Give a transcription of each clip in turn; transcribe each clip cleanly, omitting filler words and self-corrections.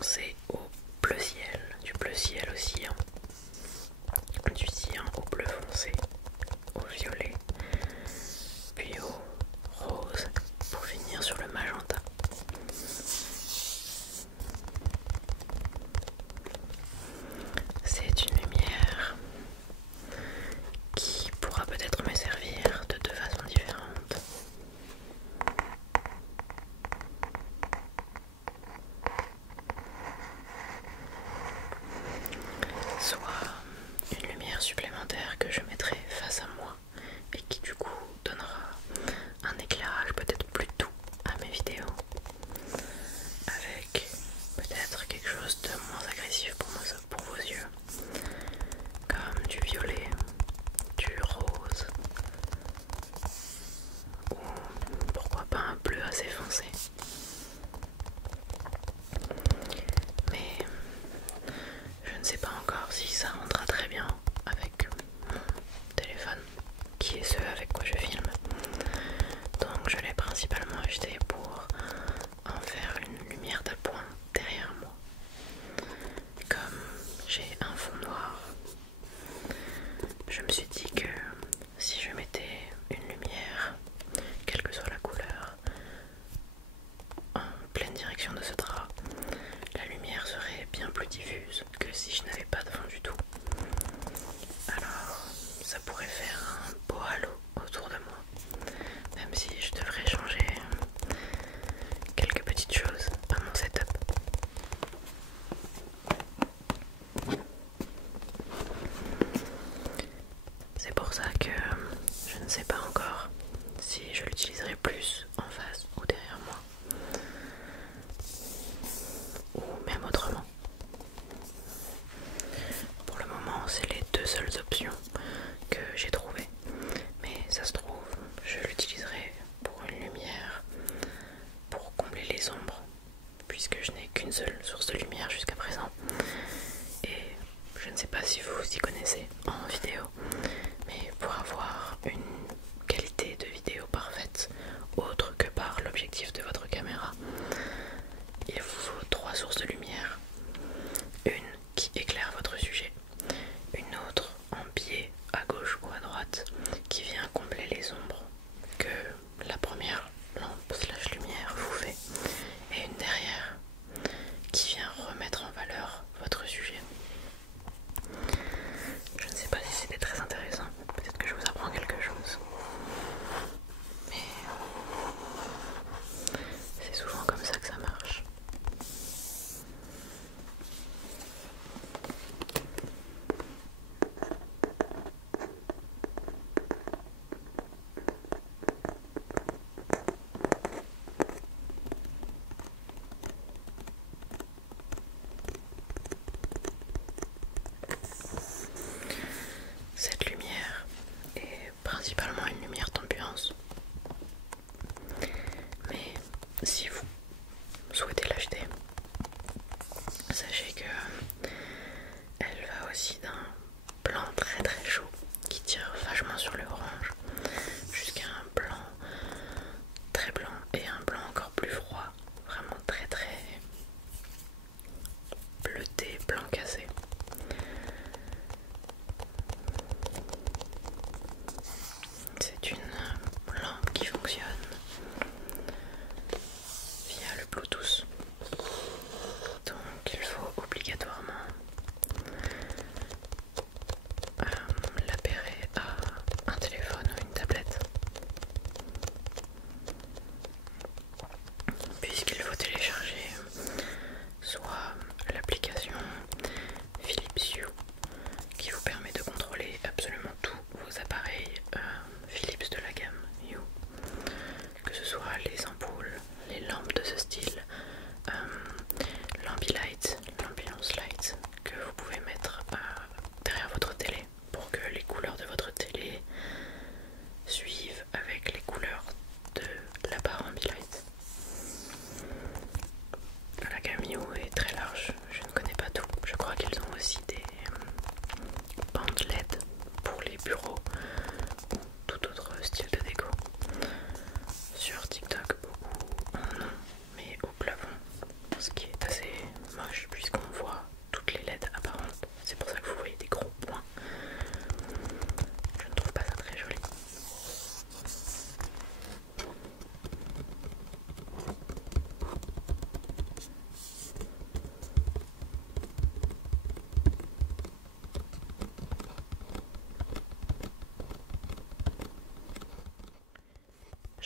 foncé au bleu ciel, du bleu ciel au cyan, du cyan au bleu foncé, au violet, puis au rose, pour finir sur le magenta. C'est une lumière qui pourra peut-être me servir de deux façons différentes. Soit une lumière supplémentaire que je mettrai face à moi et qui du coup donnera un éclairage peut-être plus doux à mes vidéos, avec peut-être quelque chose de moins agressif pour vos yeux, comme du violet, du rose, ou pourquoi pas un bleu assez foncé. Mais je ne sais pas encore si ça rendra très bien avec mon téléphone, qui est ce avec quoi je filme. Donc je l'ai principalement acheté pour en faire une lumière d'appoint derrière moi. Comme j'ai un fond noir, je me suis dit que si je mettais une lumière, quelle que soit la couleur, en pleine direction de ce drap, la lumière serait bien plus diffuse que si je n'avais pas de fond du tout. Alors ça pourrait faire un beau halo autour de moi, même si je devrais changer quelques petites choses à mon setup. C'est pour ça que je ne sais pas encore si je l'utiliserai plus en face ou derrière moi, ou même autrement. Pour le moment, c'est les deux seules options que j'ai trouvées, mais ça se trouve, je l'utiliserai pour une lumière pour combler les ombres, puisque je n'ai qu'une seule source de lumière jusqu'à présent. Et je ne sais pas si vous vous y connaissez en vidéo, mais pour avoir une qualité de vidéo parfaite, autre que par l'objectif de votre caméra, il vous faut trois sources de lumière. Une qui éclaire votre sujet, une autre en biais à gauche ou à droite qui vient combler les ombres que la première lampe slash lumière vous fait, et une derrière qui vient remettre en valeur votre sujet. Je ne sais pas si c'était très intéressant, peut-être que je vous apprends quelque chose, mais c'est souvent comme ça que ça marche. Cette lumière est principalement une lumière d'ambiance, mais si vous souhaitez l'acheter, sachez que elle va aussi d'un blanc très très chaud qui tire vachement sur le orange jusqu'à un blanc très blanc et un blanc encore plus froid, vraiment très très bleuté, blanc cassé. C'est une lampe qui fonctionne via le Bluetooth, donc il faut obligatoirement l'appairer à un téléphone ou une tablette, puisqu'il faut télécharger soit l'application Philips Hue qui vous permet de contrôler absolument tous vos appareils Philips de la gamme Hue, que ce soit les ampoules, les lampes de ce style, l'Ambilight, l'Ambiance Light que vous pouvez mettre derrière votre télé pour que les couleurs de votre télé suivent avec les couleurs de la barre Ambilight. La gamme Hue est très large, je ne connais pas tout. Je crois qu'ils ont aussi des bandes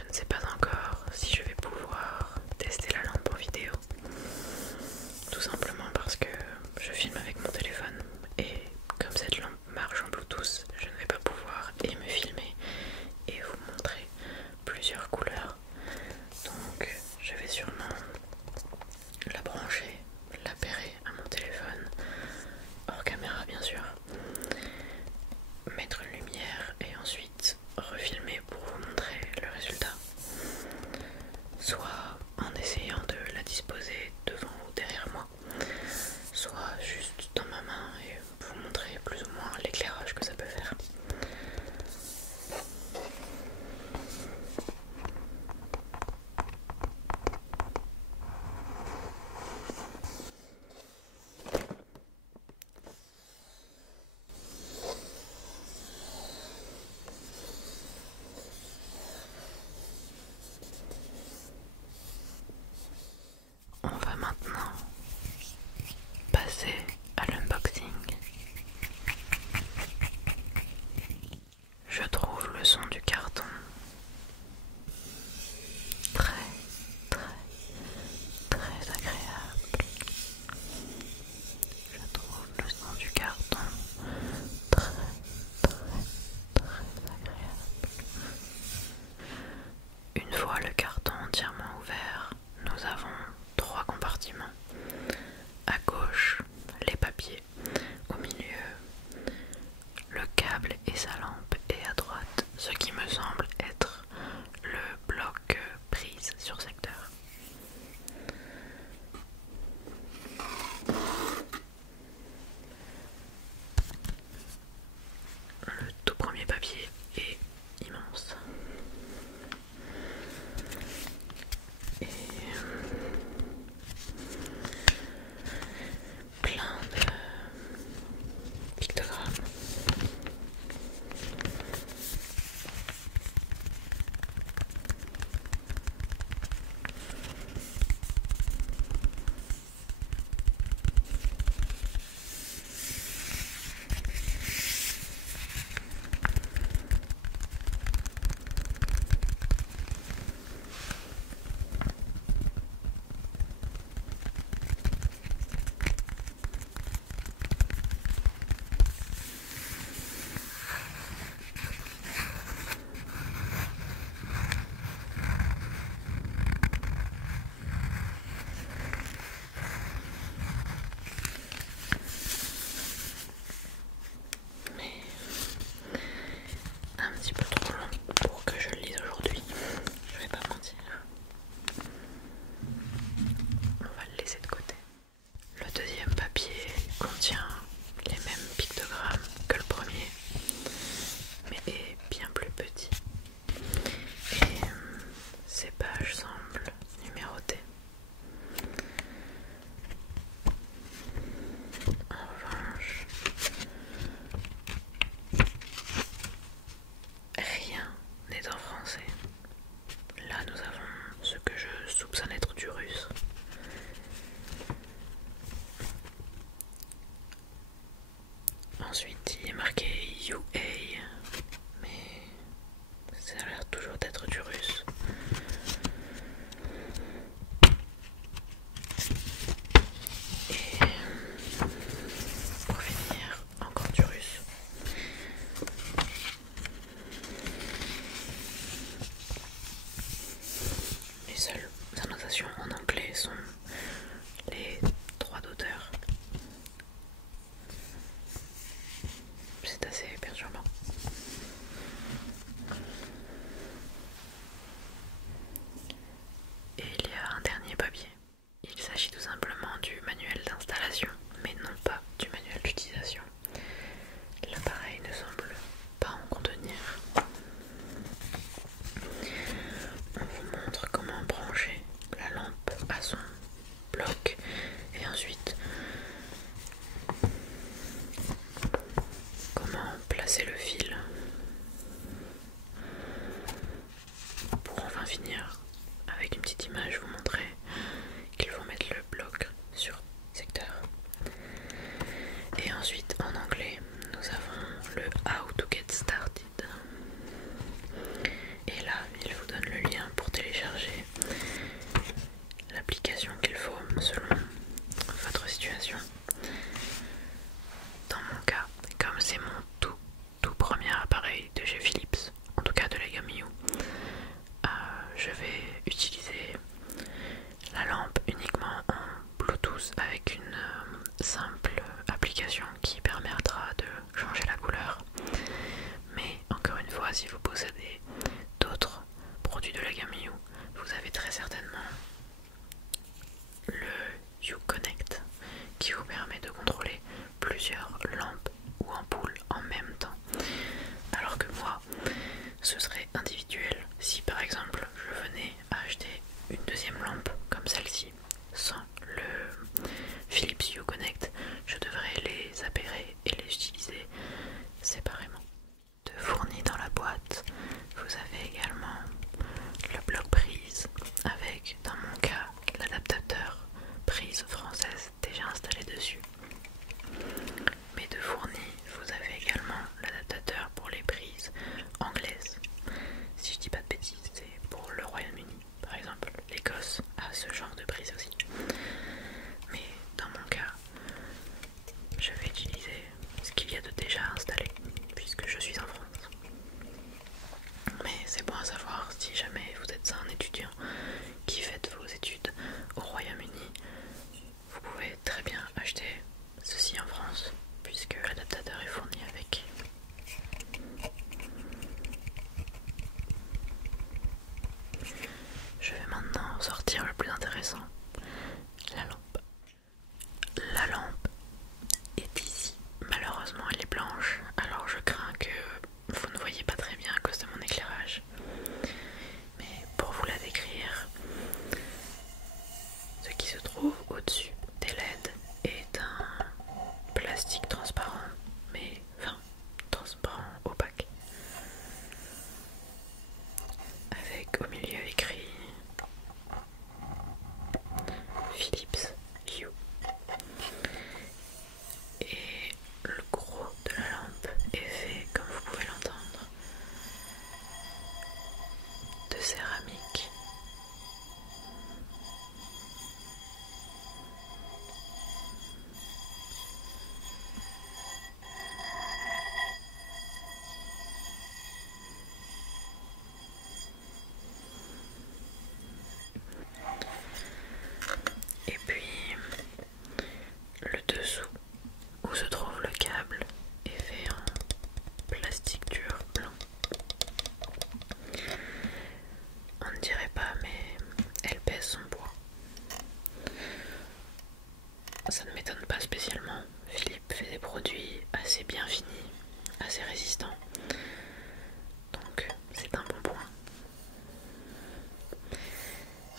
Je ne sais pas encore si je vais pouvoir tester la lampe en vidéo. Tout simplement parce que je filme avec mon téléphone et comme cette lampe marche en Bluetooth, je ne vais pas pouvoir et me filmer et vous montrer plusieurs couleurs. Donc je vais sûrement la brancher, l'appairer à mon téléphone, hors caméra bien sûr, mettre une lumière et ensuite refilmer pour vous montrer le résultat. Soit en essayant de la disposer devant ou derrière moi, soit juste dans ma main et vous montrer plus ou moins l'éclairage que ça peut faire. On va maintenant passer à l'unboxing. Je trouve le son du carton très agréable. Je trouve le son du carton très agréable. Une fois le carton entièrement ouvert, nous avons 3 compartiments. À gauche, les papiers. Au milieu, le câble et sa lampe. Et à droite, ce qui me semble être le bloc prise sur secteur. Le tout premier papier est immense. Et plein de pictogrammes. Un petit peu trop long pour que je le lise aujourd'hui, je vais pas mentir. On va le laisser de côté. Le deuxième papier contient les mêmes pictogrammes que le premier, mais est bien plus petit. Et ces pages semblent numérotées. En revanche, rien n'est en français. Là, nous avons ce que je soupçonne être du russe. Ensuite, il est marqué UA, mais ça a l'air toujours d'être du russe. Et pour finir, encore du russe. Les seules annotations en anglais sont les droits d'auteur. C'est assez perturbant. application. Dans mon cas, comme c'est mon tout premier appareil de chez Philips, en tout cas de la gamme Hue, je vais utiliser la lampe uniquement en Bluetooth avec une simple application qui permettra de changer la couleur. Mais encore une fois, si vous possédez d'autres produits de la gamme Hue, vous avez très certainement le Hue Connect qui vous permet de contrôler plusieurs lampes ou ampoules en même temps. Alors que moi, ce serait individuel. Si par exemple je venais à acheter une deuxième lampe comme celle-ci sans le Philips Hue Connect, je devrais les appairer et les utiliser séparément. De fourni dans la boîte, vous avez également le bloc prise avec, dans mon cas, l'adaptateur prise française déjà installé dessus. Mais de fourni, vous avez également l'adaptateur pour les prises anglaises. Si je dis pas de bêtises, c'est pour le Royaume-Uni. Par exemple, l'Écosse a ce genre de prise aussi. Mais dans mon cas, je vais utiliser ce qu'il y a de déjà installé, puisque je suis en France. Mais c'est bon à savoir si jamais vous êtes un étudiant qui fait vos études au Royaume-Uni, vous pouvez très bien acheter ceci en France, puisque l'adaptateur est fourni avec. Je vais maintenant sortir le plus intéressant, la lampe. La lampe est ici. Malheureusement elle est blanche, alors je crains que vous ne voyez pas très bien à cause de mon éclairage. Mais pour vous la décrire, ce qui se trouve au-dessus des LED est un plastique transparent, mais enfin transparent opaque, avec au milieu écrit Philips Hue. Et le gros de la lampe est fait, comme vous pouvez l'entendre, de céramique. Et puis le dessous où se trouve le câble est fait en plastique dur blanc. On ne dirait pas, mais elle pèse son poids. Ça ne m'étonne pas spécialement. Philippe fait des produits assez bien finis, assez résistants. Donc c'est un bon point.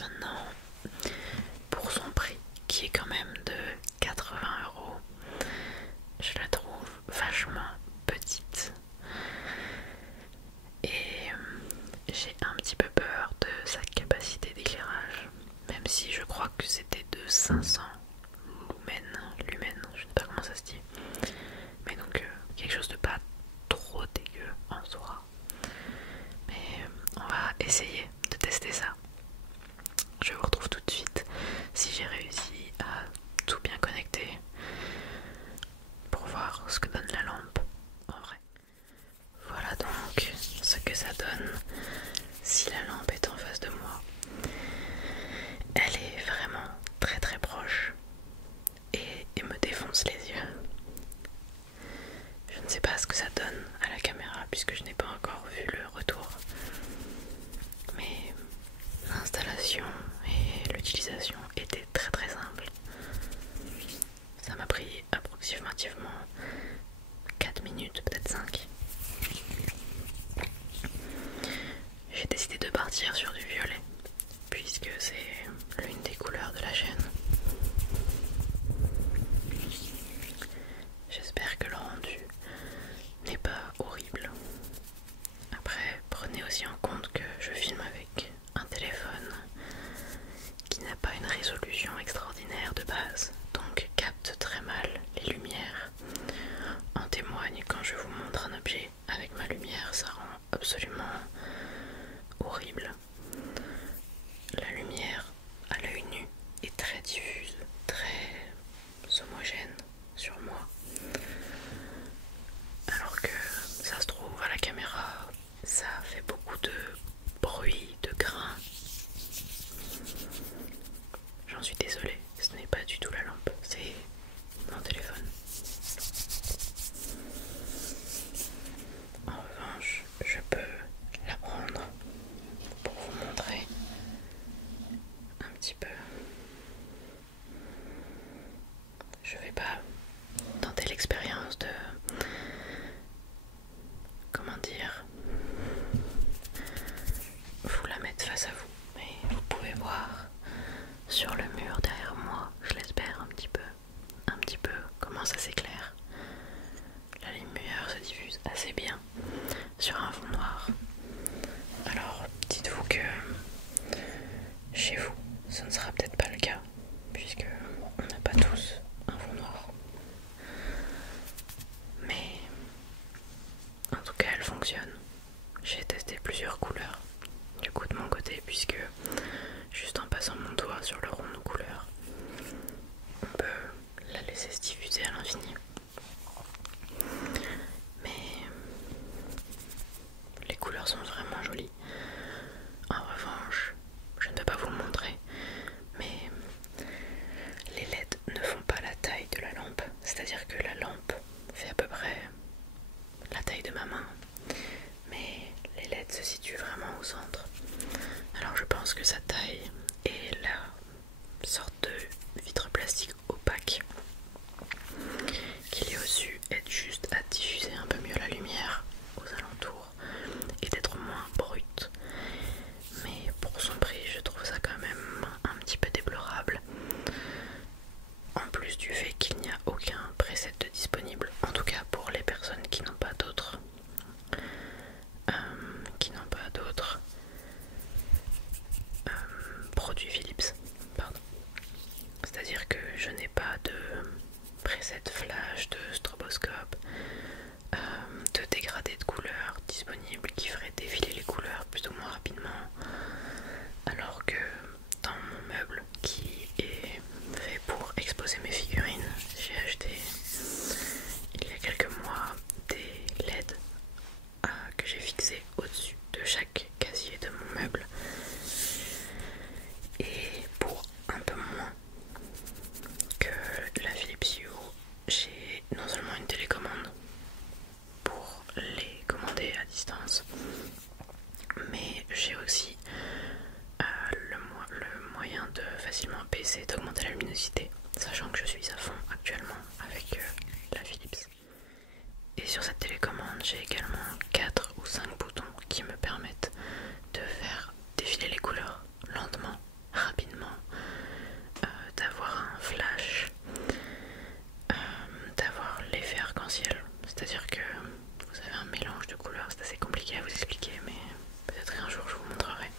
Maintenant, pour son prix, qui est quand même de 80 €, je la trouve vachement petite. Et j'ai un petit peu peur de sa capacité d'éclairage, même si je crois que c'était de 500 lumens, je ne sais pas comment ça se dit. Mais donc quelque chose de pas trop dégueu en soi. Mais on va essayer de tester ça. Je vous retrouve tout de suite si j'ai réussi à tout bien connecter pour voir ce que donne la lampe en vrai. Voilà donc ce que ça donne si la lampe est en face de moi. Elle est vraiment très proche et me défonce les yeux. Je ne sais pas ce que ça donne à la caméra puisque je n'ai pas encore vu le retour. Mais l'installation et l'utilisation étaient très simples. Ça m'a pris approximativement 4 minutes, peut-être 5. J'ai décidé de partir sur du violet puisque c'est l'une des couleurs de la chaîne. J'espère que le rendu n'est pas horrible. Après, prenez aussi en compte que je filme avec un téléphone qui n'a pas une résolution extraordinaire de base, donc capte très mal les lumières. En témoigne quand je vous montre un objet avec ma lumière, ça rend absolument horrible. La lumière homogène sur moi. Alors que ça se trouve à la caméra, ça fait beaucoup de bruit, de grains. J'en suis désolée, ce n'est pas du tout la lampe, c'est mon téléphone. En revanche, je peux la prendre pour vous montrer un petit peu. Je vais pas tenter l'expérience de, comment dire, vous la mettre face à vous, mais vous pouvez voir sur le mur derrière moi, je l'espère un petit peu comment ça s'éclaire. La lumière se diffuse assez bien sur un fond noir. Alors dites-vous que chez vous ce ne sera peut-être pas le cas, puisque on n'a pas tous un fond noir. Mais en tout cas elle fonctionne. J'ai testé plusieurs couleurs du coup de mon côté, puisque juste en passant mon doigt sur le rond de couleur, on peut la laisser se diffuser à l'infini. Mais les couleurs sont vraiment jolies. En revanche, je ne peux pas vous le montrer, mais les LED ne font pas la taille de la lampe. C'est-à-dire que la lampe fait à peu près la taille de ma main, mais les LED se situent vraiment au centre. Alors je pense que sa taille est la sorte de vitre plastique opaque qui lui au-dessus aide juste à diffuser un peu mieux la lumière aux alentours et d'être moins brute. Mais pour son prix, je trouve ça quand même un petit peu déplorable. En plus du fait qu'il n'y a aucun preset de disponible, en tout cas pour les personnes qui n'ont pas d'autres produits Philips, pardon. C'est-à-dire que je n'ai pas de preset flash, de stroboscope, de dégradé de couleurs disponible qui ferait défiler les couleurs plus ou moins rapidement, alors que dans mon meuble qui est fait pour exposer mes figurines, j'ai acheté il y a quelques mois des LED que j'ai fixés au-dessus de chaque casier de mon meuble, et pour un peu moins que la Philips Hue, j'ai non seulement une télécommande pour les commander à distance, mais j'ai aussi le moyen de facilement baisser, d'augmenter la luminosité, sachant que je suis à fond actuellement avec la Philips. Et sur cette télécommande, j'ai également 4 ou 5 boutons qui me permettent de faire défiler les couleurs lentement, rapidement, d'avoir un flash, d'avoir l'effet arc-en-ciel. C'est-à-dire que vous avez un mélange de couleurs, c'est assez compliqué à vous expliquer, mais peut-être qu'un jour je vous montrerai.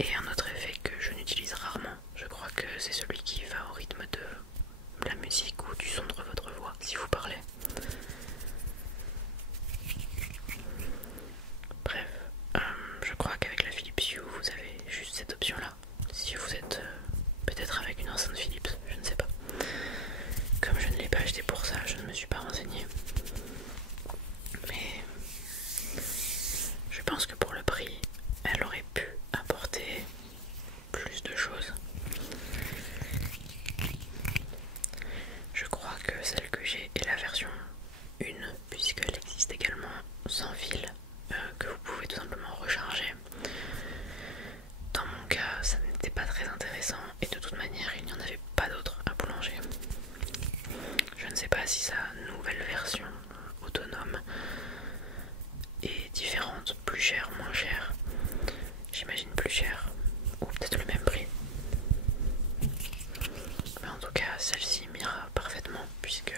Et un autre effet que je n'utilise rarement, je crois que c'est celui qui va au rythme de la musique ou du son de votre voix si vous parlez. Bref, je crois qu'avec la Philips Hue vous avez juste cette option là. Si vous êtes peut-être avec une enceinte Philips, je ne sais pas. Comme je ne l'ai pas acheté pour ça, je ne me suis pas renseignée. Mais je pense que pour le prix, elle aurait pu apporter plus de choses. Je crois que celle que j'ai est la version 1, puisqu'elle existe également sans fil, que vous pouvez tout simplement recharger. Dans mon cas, ça n'était pas très intéressant, et de toute manière, il n'y en avait pas d'autres à boulanger. Je ne sais pas si sa nouvelle version autonome est différente, plus chère, moins chère. J'imagine plus cher, ou peut-être le même prix. Mais en tout cas, celle-ci m'ira parfaitement, puisque